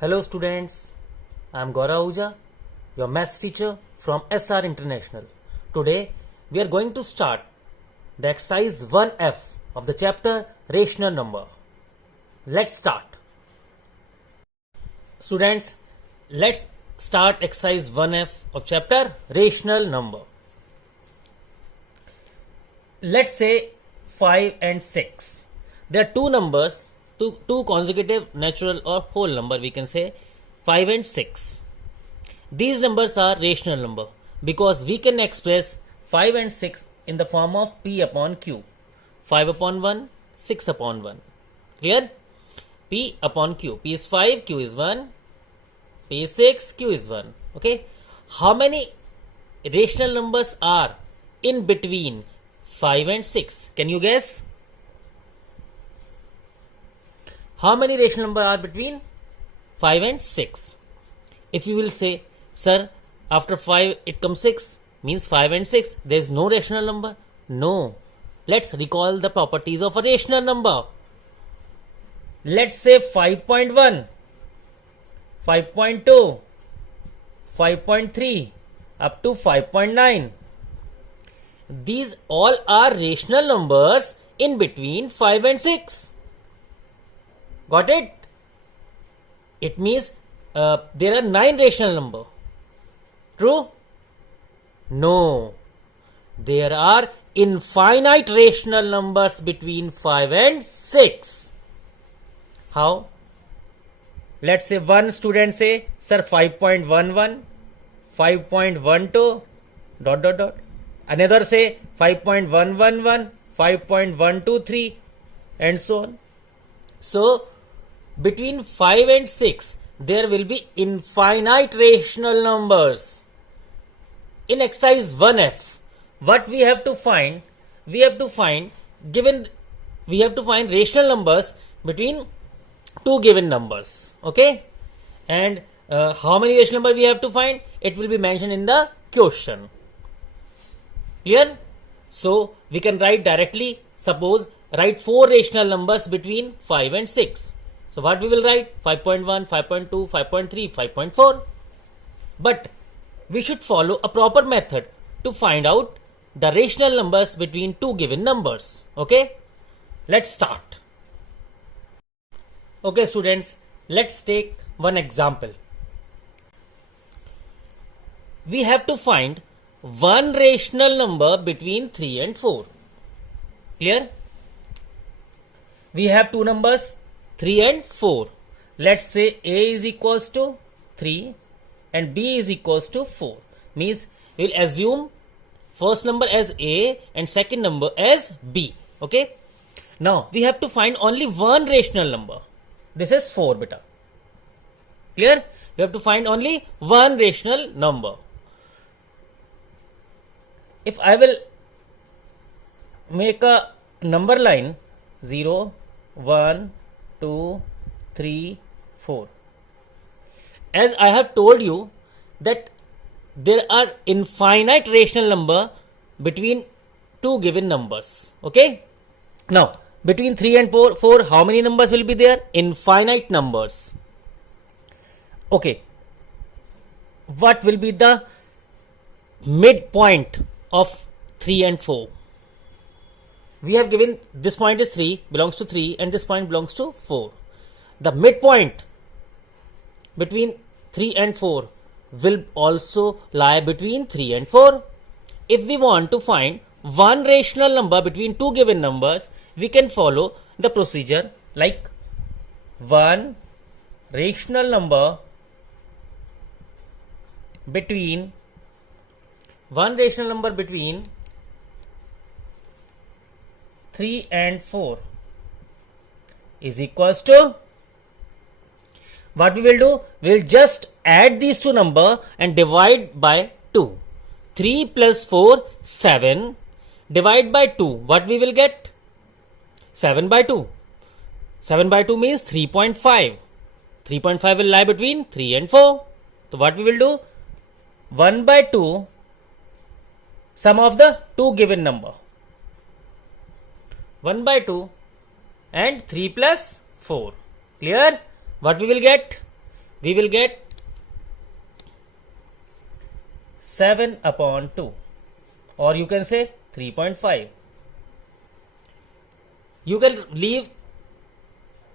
Hello students, I am Gaurav Ahuja, your maths teacher from SR International. Today we are going to start the exercise 1F of the chapter Rational Number. Let's start. Students, let's start exercise 1F of chapter Rational Number. Let's say 5 and 6. There are two numbers, two consecutive natural or whole number, we can say 5 and 6. These numbers are rational number because we can express 5 and 6 in the form of P upon Q. 5 upon 1, 6 upon 1. Clear? P upon Q. P is 5, Q is 1. P is 6, Q is 1. Okay? How many rational numbers are in between 5 and 6? Can you guess? How many rational numbers are between 5 and 6? If you will say, sir, after 5 it comes 6, means 5 and 6, there is no rational number. No. Let's recall the properties of a rational number. Let's say 5.1, 5.2, 5.3 up to 5.9. These all are rational numbers in between 5 and 6. Got it? It means there are 9 rational numbers. True? No. There are infinite rational numbers between 5 and 6. How? Let's say one student say, sir, 5.11, 5.12, ... Another say 5.111, 5.123, and so on. So, between 5 and 6, there will be infinite rational numbers. In exercise 1F, what we have to find? We have to find rational numbers between two given numbers. Okay? And how many rational numbers we have to find? It will be mentioned in the question. Clear? So, we can write directly, suppose, write 4 rational numbers between 5 and 6. So, what we will write? 5.1, 5.2, 5.3, 5.4. But, we should follow a proper method to find out the rational numbers between two given numbers. Okay? Let's start. Okay students, let's take one example. We have to find one rational number between 3 and 4. Clear? We have two numbers 3 and 4. Let's say A is equals to 3 and B is equals to 4. Means we'll assume first number as A and second number as B. Okay? Now we have to find only one rational number. This is 4 beta. Clear? We have to find only one rational number. If I will make a number line 0, 1, 2, 3, 4. As I have told you that there are infinite rational number between two given numbers. Okay? Now, between 3 and 4, how many numbers will be there? Infinite numbers. Okay. What will be the midpoint of 3 and 4? We have given this point is 3, belongs to 3, and this point belongs to 4. The midpoint between 3 and 4 will also lie between 3 and 4. If we want to find one rational number between two given numbers, we can follow the procedure like one rational number between 3 and 4 is equals to, what we will do? We will just add these two numbers and divide by 2. 3 plus 4, 7. Divide by 2. What we will get? 7 by 2. 7 by 2 means 3.5. 3.5 will lie between 3 and 4. So what we will do? 1 by 2, sum of the two given number. 1 by 2 and 3 plus 4. Clear? What we will get? we will get 7 upon 2, or you can say 3.5. You can leave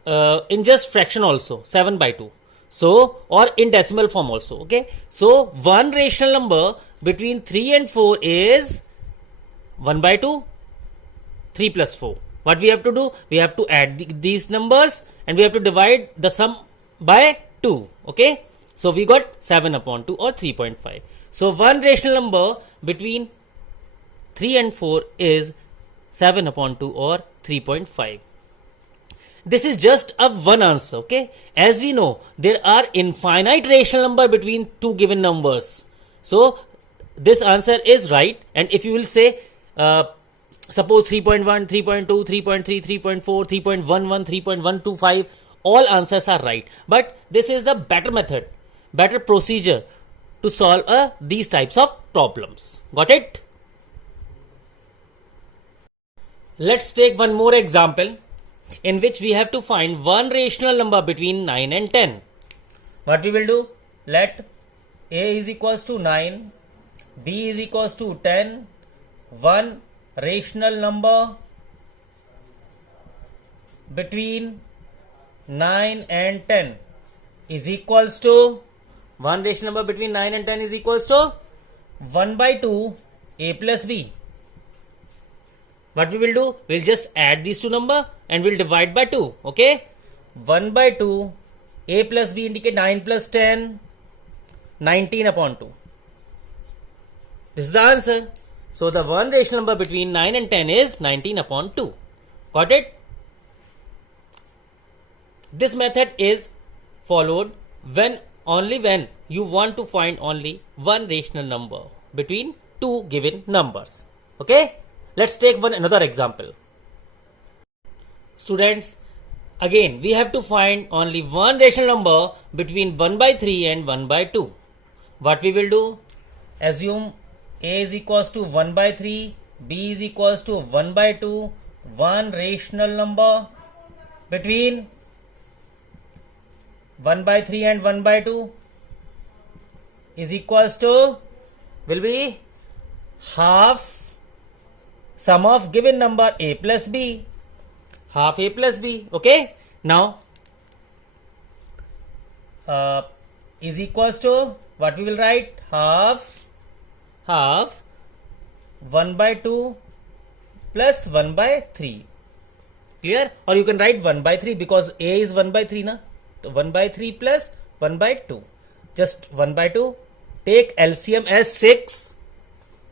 in just fraction also, 7 by 2. So, or in decimal form also, okay. So, one rational number between 3 and 4 is 1 by 2, 3 plus 4. What we have to do? We have to add these numbers and we have to divide the sum by 2, okay. So, we got 7 upon 2 or 3.5. So, one rational number between 3 and 4 is 7 upon 2 or 3.5. This is just a one answer, okay. As we know, there are infinite rational number between two given numbers. So, this answer is right. And if you will say, suppose 3.1, 3.2, 3.3, 3.4, 3.11, 3.125, all answers are right. But this is the better method, better procedure to solve these types of problems. Got it? Let's take one more example in which we have to find one rational number between 9 and 10. What we will do? Let A is equals to 9, B is equals to 10, one rational number between 9 and 10 is equals to, one rational number between 9 and 10 is equals to 1 by 2 A plus B. What we will do? We'll just add these two numbers and we'll divide by 2. Okay? 1 by 2, A plus B indicate 9 plus 10, 19 upon 2. This is the answer. So, the one rational number between 9 and 10 is 19 upon 2. Got it? This method is followed only when you want to find only one rational number between two given numbers. Okay? Let's take another example. Students, again we have to find only one rational number between 1 by 3 and 1 by 2. What we will do? Assume A is equals to 1 by 3, B is equals to 1 by 2, one rational number between 1 by 3 and 1 by 2 is equals to, will be half sum of given number A plus B, half A plus B. Okay, now is equals to, what we will write? Half 1 by 2 plus 1 by 3. Clear? Or you can write 1 by 3 because A is 1 by 3 na? 1 by 3 plus 1 by 2. Just 1 by 2. Take LCM as 6.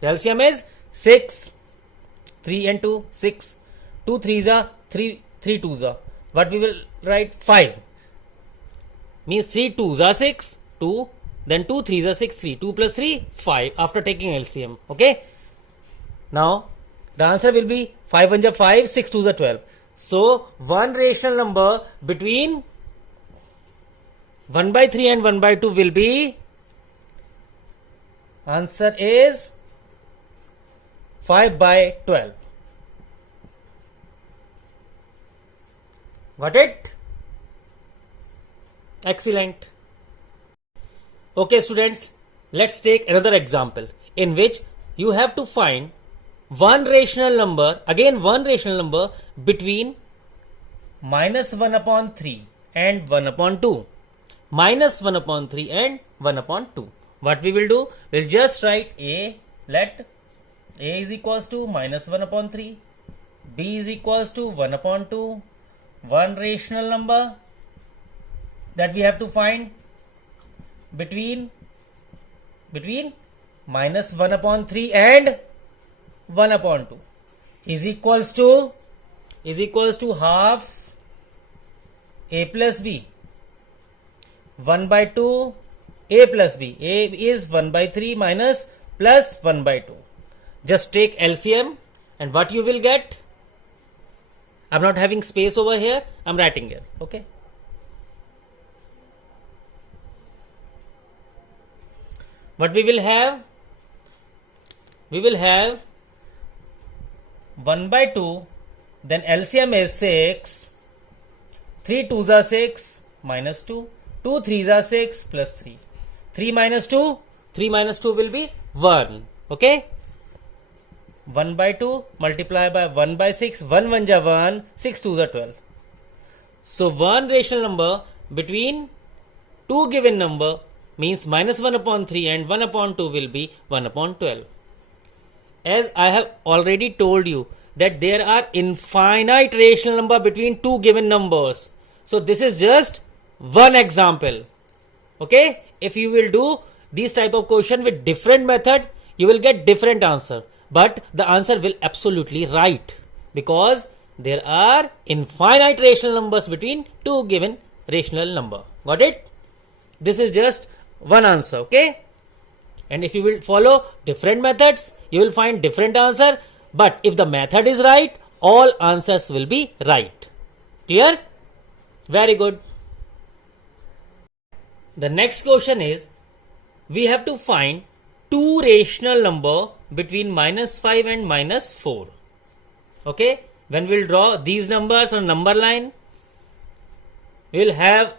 LCM is 6. 3 and 2, 6. 2 3s are 3 2s are. What we will write? 5. Means 3 2s are 6. 2. Then 2 3s are 6. 3. 2 plus 3, 5 after taking LCM. Okay. Now, the answer will be 5 1s are 5, 6 2s are 12. So, one rational number between 1 by 3 and 1 by 2 will be, answer is 5 by 12. Got it? Excellent. Okay students, let's take another example in which you have to find one rational number, again one rational number between minus 1 upon 3 and 1 upon 2. Minus 1 upon 3 and 1 upon 2. What we will do? We'll just write A, let A is equals to minus 1 upon 3, B is equals to 1 upon 2, one rational number that we have to find between minus 1 upon 3 and 1 upon 2 is equals to half A plus B, 1 by 2 A plus B. A is 1 by 3 minus plus 1 by 2. Just take LCM and what you will get? I'm not having space over here. I'm writing here. Okay. What we will have? We will have 1 by 2. Then LCM is 6. 3 2s are 6 minus 2. 2 3s are 6 plus 3. 3 minus 2, 3 minus 2 will be 1. Okay? 1 by 2 multiply by 1 by 6. 1 1 ja 1, 6 2 are 12. So one rational number between two given number means minus 1 upon 3 and 1 upon 2 will be 1 upon 12. As I have already told you that there are infinite rational number between two given numbers. So this is just one example. Okay? If you will do this type of question with different method, you will get different answer. But the answer will absolutely right because there are infinite rational numbers between two given rational number. Got it? This is just one answer. Okay? And if you will follow different methods, you will find different answer. But if the method is right, all answers will be right. Clear? Very good. The next question is, we have to find two rational number between minus 5 and minus 4. Okay? When we'll draw these numbers on number line, we'll have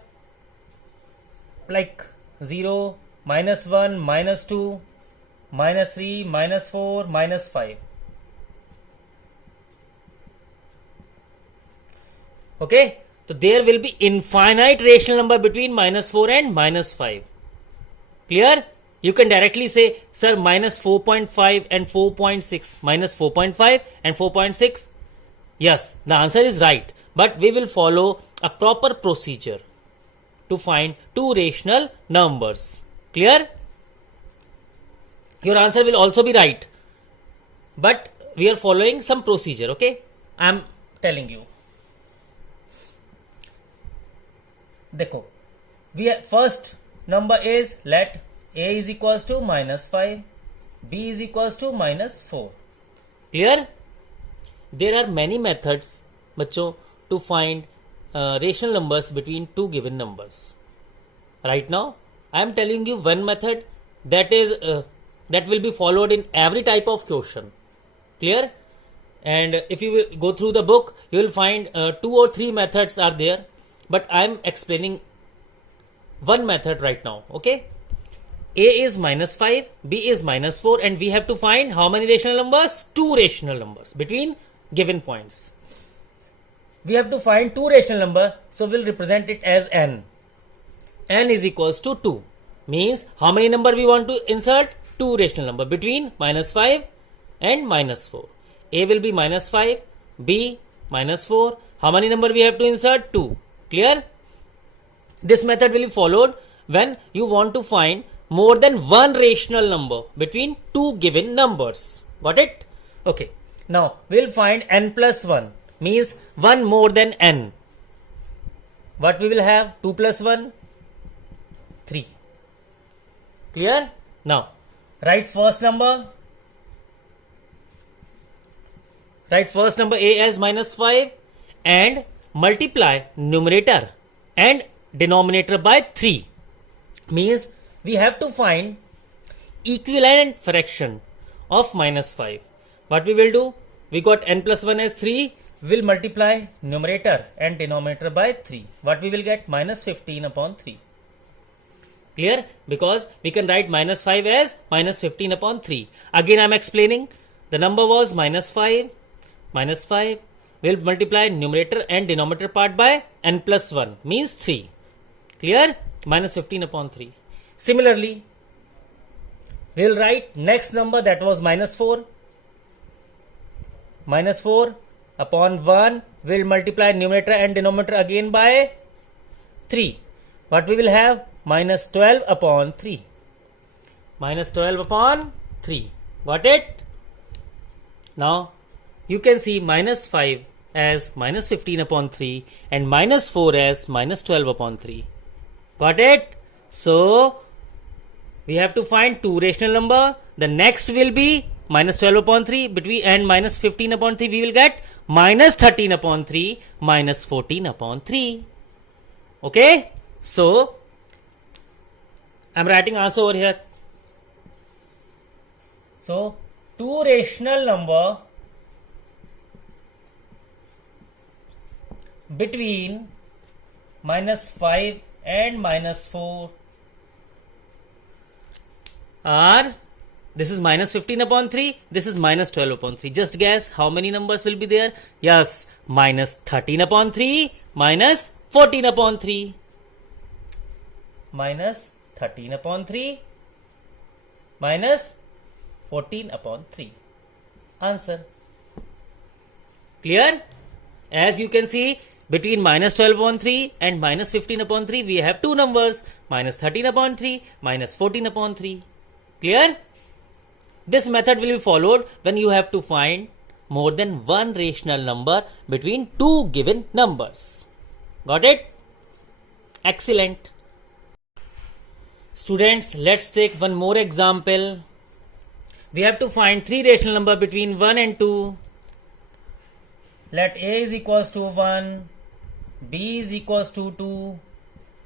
like 0, minus 1, minus 2, minus 3, minus 4, minus 5. Okay? So there will be infinite rational number between minus 4 and minus 5. Clear? You can directly say, sir, minus 4.5 and 4.6, minus 4.5 and 4.6. Yes, the answer is right. But we will follow a proper procedure to find two rational numbers. Clear? Your answer will also be right. But we are following some procedure. Okay? I am telling you. देखो, first number is let a is equals to minus 5, b is equals to minus 4. Clear? There are many methods, बच्चों, to find rational numbers between two given numbers. Right now, I am telling you one method that will be followed in every type of question. Clear? And if you will go through the book, you will find 2 or 3 methods are there. But I am explaining one method right now. Okay? A is minus 5, B is minus 4, and we have to find how many rational numbers? Two rational numbers between given points. We have to find two rational number, so we'll represent it as n. N is equals to 2. Means how many number we want to insert? Two rational number between minus 5 and minus 4. A will be minus 5, B minus 4. How many number we have to insert? 2. Clear? This method will be followed when you want to find more than one rational number between two given numbers. Got it? Okay. Now, we'll find n plus 1 means 1 more than n. What we will have? 2 plus 1? 3. Clear? Now, write first number. Write first number a as minus 5 and multiply numerator and denominator by 3. Means we have to find equivalent fraction of minus 5. What we will do? We got n plus 1 as 3. We will multiply numerator and denominator by 3. What we will get? Minus 15 upon 3. Clear? Because we can write minus 5 as minus 15 upon 3. Again I am explaining. The number was minus 5. Minus 5. We will multiply numerator and denominator part by n plus 1 means 3. Clear? Minus 15 upon 3. Similarly, we will write next number that was minus 4. Minus 4 upon 1 we will multiply numerator and denominator again by 3. What we will have? Minus 12 upon 3. Minus 12 upon 3. Got it? Now, you can see minus 5 as minus 15 upon 3 and minus 4 as minus 12 upon 3. Got it? So, we have to find two rational number. The next will be minus 12 upon 3 between and minus 15 upon 3. We will get minus 13 upon 3 minus 14 upon 3. Okay? So, I am writing answer over here. So, two rational number between minus 5 and minus 4 are, this is minus 15 upon 3, this is minus 12 upon 3. Just guess how many numbers will be there? Yes, minus 13 upon 3, minus 14 upon 3. Minus 13 upon 3, minus 14 upon 3. Answer. Clear? As you can see, between minus 12 upon 3 and minus 15 upon 3, we have two numbers, minus 13 upon 3, minus 14 upon 3. Clear? This method will be followed when you have to find more than one rational number between two given numbers. Got it? Excellent. Students, let's take one more example. We have to find three rational number between 1 and 2. Let A is equals to 1, B is equals to 2,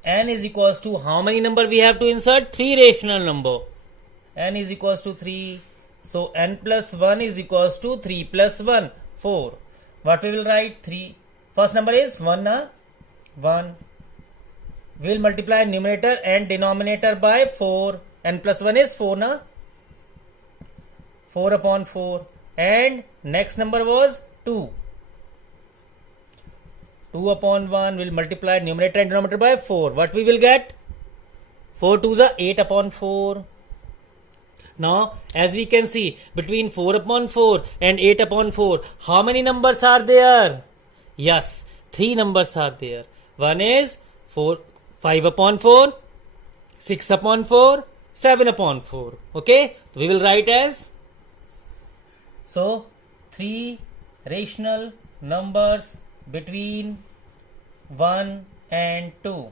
N is equals to, how many number we have to insert? Three rational number. N is equals to 3. So N plus 1 is equals to 3 plus 1, 4. What we will write? 3. First number is 1, na? 1. We will multiply numerator and denominator by 4. N plus 1 is 4, na? 4 upon 4. And next number was 2. 2 upon 1 will multiply numerator and denominator by 4. What we will get? 4 2s are 8 upon 4. Now, as we can see, between 4 upon 4 and 8 upon 4, how many numbers are there? Yes, 3 numbers are there. One is 5 upon 4, 6 upon 4, 7 upon 4. Okay, we will write as, so 3 rational numbers between 1 and 2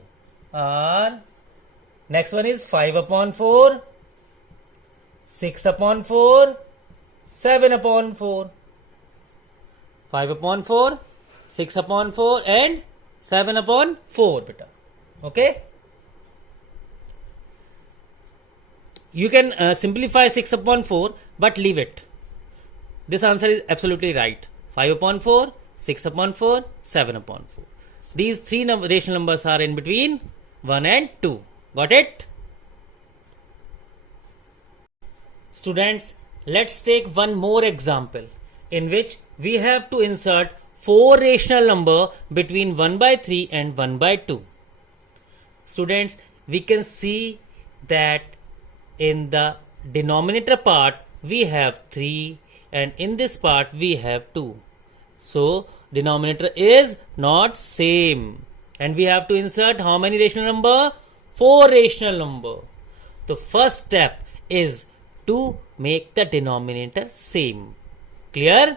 are, next one is 5 upon 4, 6 upon 4, 7 upon 4. 5 upon 4, 6 upon 4 and 7 upon 4 beta. Okay. You can simplify 6 upon 4 but leave it. This answer is absolutely right. 5 upon 4, 6 upon 4, 7 upon 4. These three rational numbers are in between 1 and 2. Got it? Students, let's take one more example in which we have to insert four rational number between 1 by 3 and 1 by 2. Students, we can see that in the denominator part we have 3 and in this part we have 2. So, denominator is not same and we have to insert how many rational number? 4 rational number. The first step is to make the denominator same. Clear?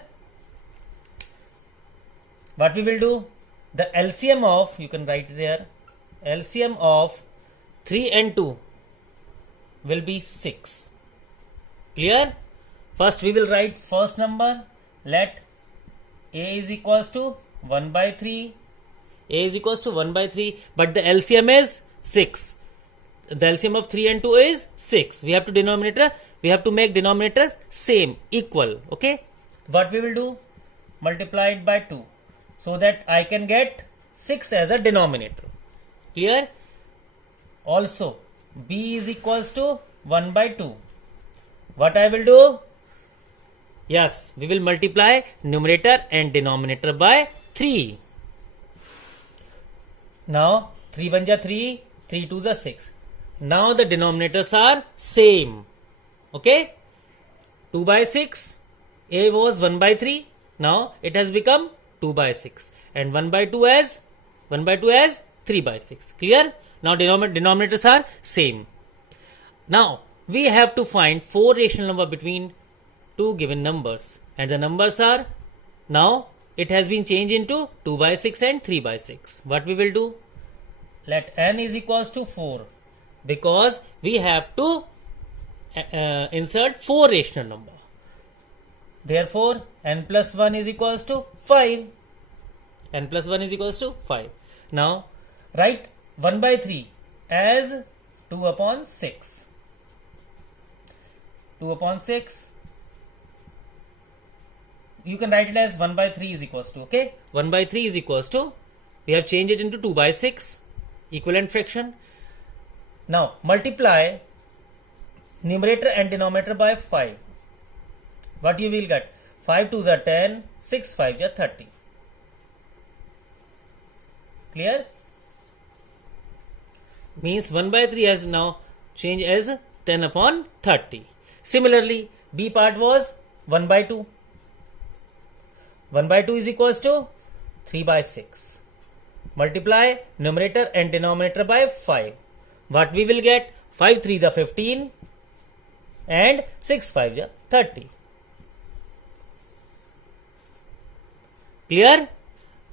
What we will do? The LCM of, you can write there, LCM of 3 and 2 will be 6. Clear? First we will write first number. Let A is equals to 1 by 3. A is equals to 1 by 3. But the LCM is 6. The LCM of 3 and 2 is 6. We have to make denominator same, equal. Okay. What we will do? Multiply it by 2. So that I can get 6 as a denominator. Clear? Also, B is equals to 1 by 2. What I will do? Yes, we will multiply numerator and denominator by 3. Now, 3 1 ja 3, 3 2 ja 6. Now the denominators are same. Okay? 2 by 6, A was 1 by 3. Now it has become 2 by 6. And 1 by 2 as 3 by 6. Clear? Now denominators are same. Now we have to find 4 rational number between two given numbers. And the numbers are, now it has been changed into 2 by 6 and 3 by 6. What we will do? Let N is equals to 4. Because we have to insert 4 rational number. Therefore, N plus 1 is equals to 5. N plus 1 is equals to 5. Now, write 1 by 3 as 2 upon 6. 2 upon 6. You can write it as 1 by 3 is equals to, okay? 1 by 3 is equals to, we have changed it into 2 by 6. equivalent fraction. Now multiply numerator and denominator by 5. What you will get? 5 2s are 10, 6 5s are 30. Clear? Means 1 by 3 has now changed as 10 upon 30. Similarly, B part was 1 by 2. 1 by 2 is equals to 3 by 6. Multiply numerator and denominator by 5. What we will get? 5 3s are 15 and 6 5s are 30. Clear?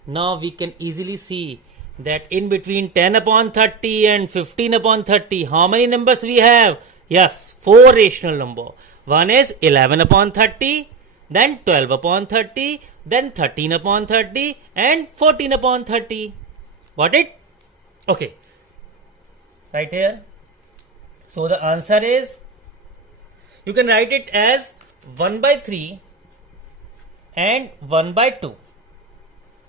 Now we can easily see that in between 10 upon 30 and 15 upon 30, how many numbers we have? Yes, 4 rational number. One is 11 upon 30, then 12 upon 30, then 13 upon 30 and 14 upon 30. Got it? Okay. Right here. So the answer is, you can write it as 1 by 3 and 1 by 2.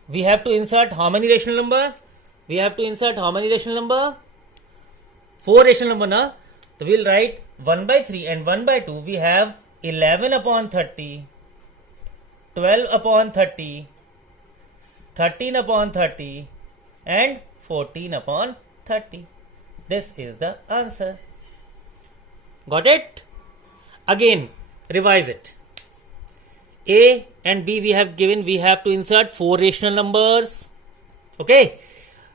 We have to insert how many rational number? We have to insert how many rational number? 4 rational number, na? So we will write 1 by 3 and 1 by 2. We have 11 upon 30, 12 upon 30, 13 upon 30 and 14 upon 30. This is the answer. Got it? Again, revise it. A and B we have given, we have to insert 4 rational numbers. Okay?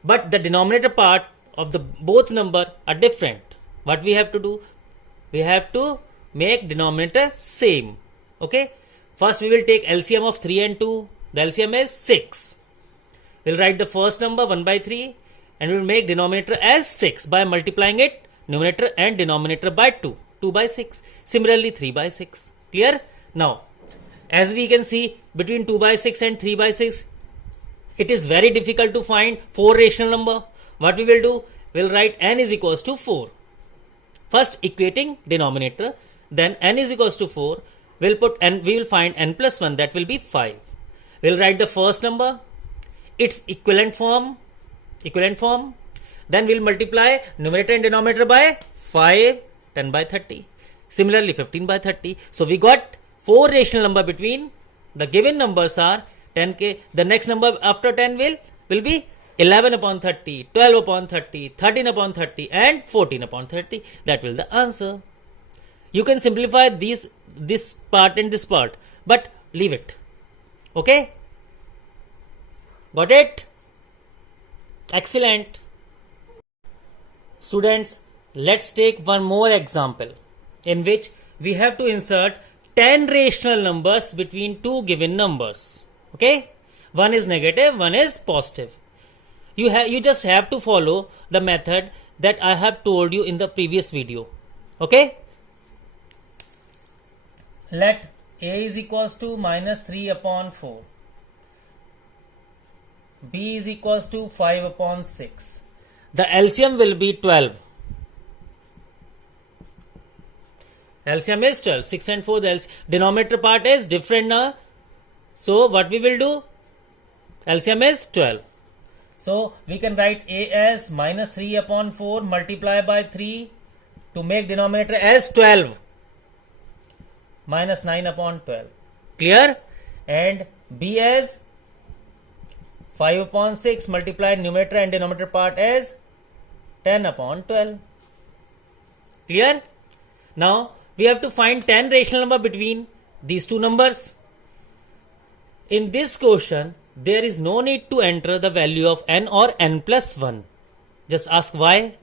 But the denominator part of the both number are different. What we have to do? We have to make denominator same. Okay? First we will take LCM of 3 and 2. The LCM is 6. We will write the first number 1 by 3 and we will make denominator as 6 by multiplying it numerator and denominator by 2. 2 by 6. Similarly 3 by 6. Clear? Now, as we can see, between 2 by 6 and 3 by 6, it is very difficult to find 4 rational number. What we will do? We will write n is equals to 4. First equating denominator, then n is equals to 4. We will find n plus 1, that will be 5. We will write the first number, its equivalent form. Then we will multiply numerator and denominator by 5, 10 by 30. Similarly 15 by 30. So we got 4 rational number between the given numbers are 10k. The next number after 10 will be 11 upon 30, 12 upon 30, 13 upon 30 and 14 upon 30. That will the answer. You can simplify this part and this part, but leave it. Okay? Got it? Excellent. Students, let's take one more example in which we have to insert 10 rational numbers between two given numbers. Okay? One is negative, one is positive. You just have to follow the method that I have told you in the previous video. Okay? Let A is equals to minus 3 upon 4. B is equals to 5 upon 6. The LCM will be 12. LCM is 12. 6 and 4, the denominator part is different now. So what we will do? LCM is 12. So we can write A as minus 3 upon 4 multiply by 3 to make denominator as 12. Minus 9 upon 12. Clear? And B as 5 upon 6 multiplied numerator and denominator part as 10 upon 12. Clear? Now we have to find 10 rational number between these two numbers. In this question, there is no need to enter the value of n or n plus 1. Just ask why?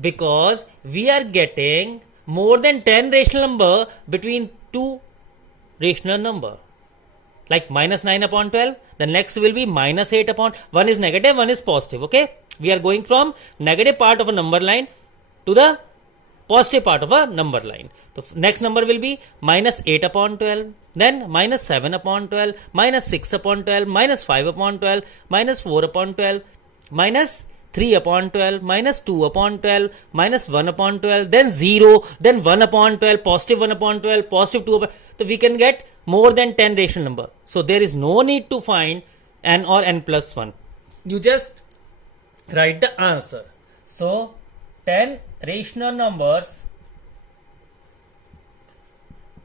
Because we are getting more than 10 rational number between two rational number. Like minus 9 upon 12, the next will be minus 8 upon, one is negative, one is positive. Okay? We are going from negative part of a number line to the positive part of a number line. So next number will be minus 8 upon 12, then minus 7 upon 12, minus 6 upon 12, minus 5 upon 12, minus 4 upon 12, minus 3 upon 12, minus 2 upon 12, minus 1 upon 12, then 0, then 1 upon 12, positive 1 upon 12, positive 2 upon 12. So we can get more than 10 rational number. So there is no need to find n or n plus 1. You just write the answer. So 10 rational numbers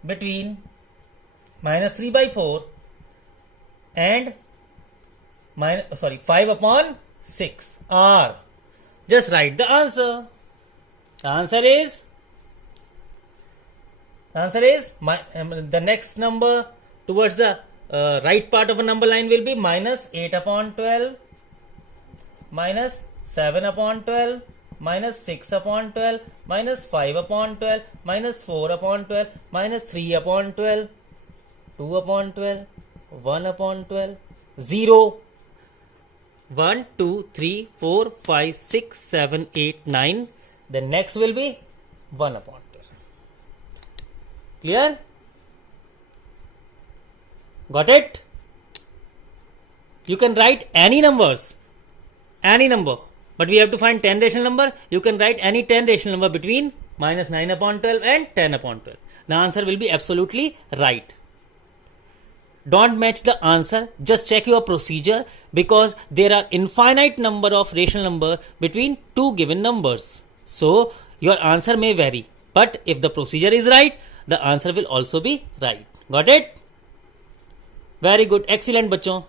between minus 3 by 4 and 5 upon 6 are. Just write the answer. The answer is the next number towards the right part of a number line will be minus 8 upon 12, minus 7 upon 12, minus 6 upon 12, minus 5 upon 12, minus 4 upon 12, minus 3 upon 12, 2 upon 12, 1 upon 12, 0. 1, 2, 3, 4, 5, 6, 7, 8, 9. The next will be 1 upon 12. Clear? Got it? You can write any numbers, any number, but we have to find 10 rational number. You can write any 10 rational number between minus 9 upon 12 and 10 upon 12. The answer will be absolutely right. Don't match the answer, just check your procedure, because there are infinite number of rational number between two given numbers. So your answer may vary, but if the procedure is right, the answer will also be right. Got it? Very good, excellent बच्चों.